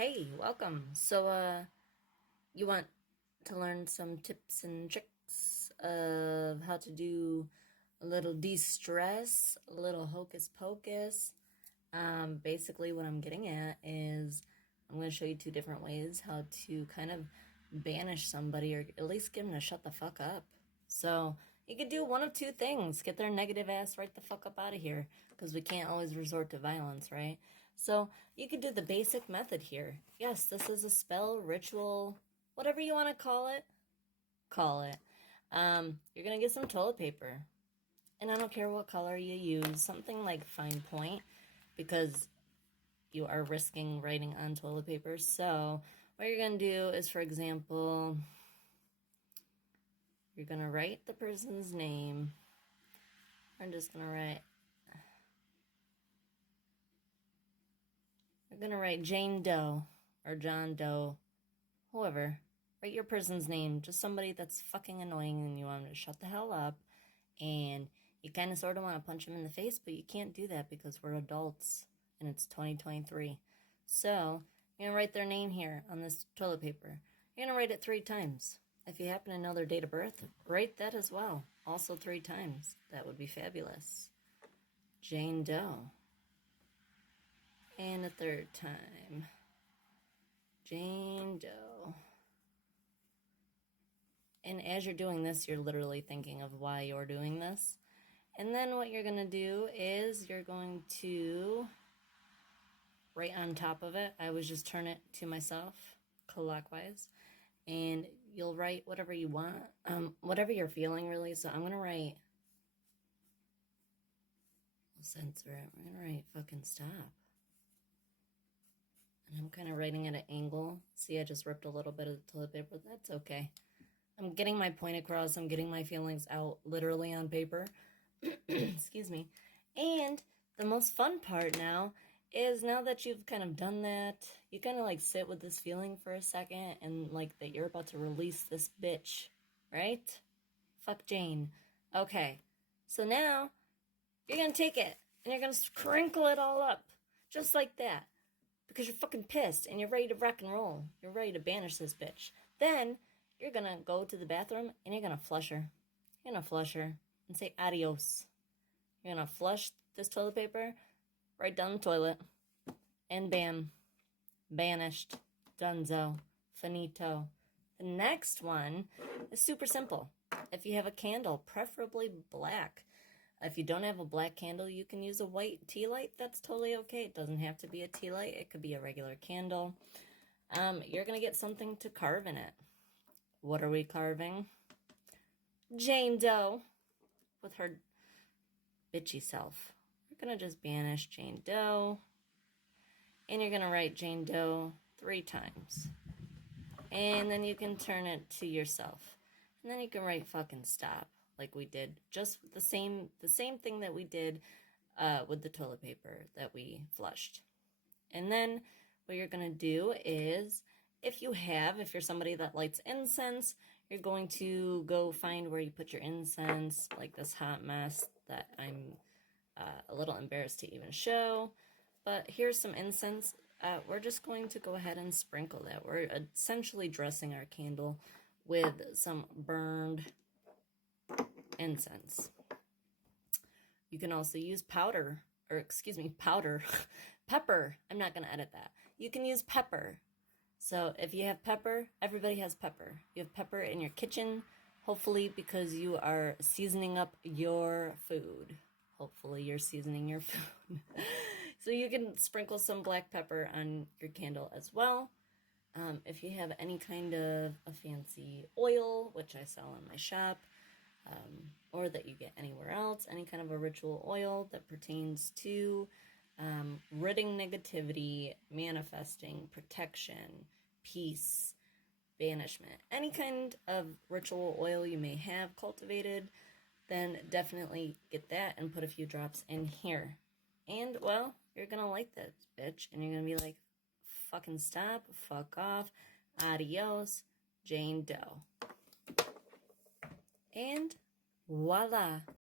Hey, welcome. You want to learn some tips and tricks of how to do a little de-stress, a little hocus pocus. Basically what I'm getting at is I'm going to show you two different ways how to kind of banish somebody or at least get them to shut the fuck up. So you could do one of two things. Get their negative ass right the fuck up out of here, because we can't always resort to violence, right? So you could do the basic method here. Yes, this is a spell, ritual, whatever you want to call it. Call it. You're going to get some toilet paper. And I don't care what color you use, something like fine point, because you are risking writing on toilet paper. So what you're going to do is, for example, you're going to write the person's name. I'm just going to write, you're going to write Jane Doe or John Doe, whoever. Write your person's name, just somebody that's fucking annoying and you want them to shut the hell up. And you kind of sort of want to punch them in the face, but you can't do that because we're adults and it's 2023. So you're going to write their name here on this toilet paper. You're going to write it 3 times. If you happen to know their date of birth, write that as well. Also 3 times. That would be fabulous. Jane Doe. And a 3rd time. Jane Doe. And as you're doing this, you're literally thinking of why you're doing this. And then what you're going to do is you're going to, right on top of it, I always just turn it to myself, clockwise. And you'll write whatever you want, whatever you're feeling, really. So I'm going to write, we'll censor it. We're going to write fucking stop. And I'm kind of writing at an angle. See, I just ripped a little bit of the toilet paper. That's okay. I'm getting my point across. I'm getting my feelings out literally on paper. Excuse me. And the most fun part now is, now that you've kind of done that, you kind of like sit with this feeling for a second and like that you're about to release this bitch, right? Fuck Jane. Okay. So now you're going to take it and you're going to crinkle it all up just like that, because you're fucking pissed and you're ready to rock and roll. You're ready to banish this bitch. Then you're going to go to the bathroom and you're going to flush her. You're going to flush her and say adios. You're going to flush this toilet paper right down the toilet. And bam. Banished. Dunzo. Finito. The next one is super simple. If you have a candle, preferably black. If you don't have a black candle, you can use a white tea light. That's totally okay. It doesn't have to be a tea light. It could be a regular candle. You're going to get something to carve in it. What are we carving? Jane Doe with her bitchy self. We're going to just banish Jane Doe. And you're going to write Jane Doe 3 times. And then you can turn it to yourself. And then you can write fucking stop, like we did. Just the same thing that we did with the toilet paper that we flushed. And then what you're going to do is, if you're somebody that lights incense, you're going to go find where you put your incense, like this hot mess that I'm a little embarrassed to even show. But here's some incense. We're just going to go ahead and sprinkle that. We're essentially dressing our candle with some burned incense. You can also use powder. Pepper. I'm not going to edit that. You can use pepper. So if you have pepper, everybody has pepper. You have pepper in your kitchen, hopefully because you are seasoning up your food. Hopefully you're seasoning your food. So you can sprinkle some black pepper on your candle as well. If you have any kind of a fancy oil, which I sell in my shop, or that you get anywhere else, any kind of a ritual oil that pertains to ridding negativity, manifesting, protection, peace, banishment, any kind of ritual oil you may have cultivated, then definitely get that and put a few drops in here. And, well, you're going to like that bitch, and you're going to be like, fucking stop, fuck off, adios, Jane Doe. And voila.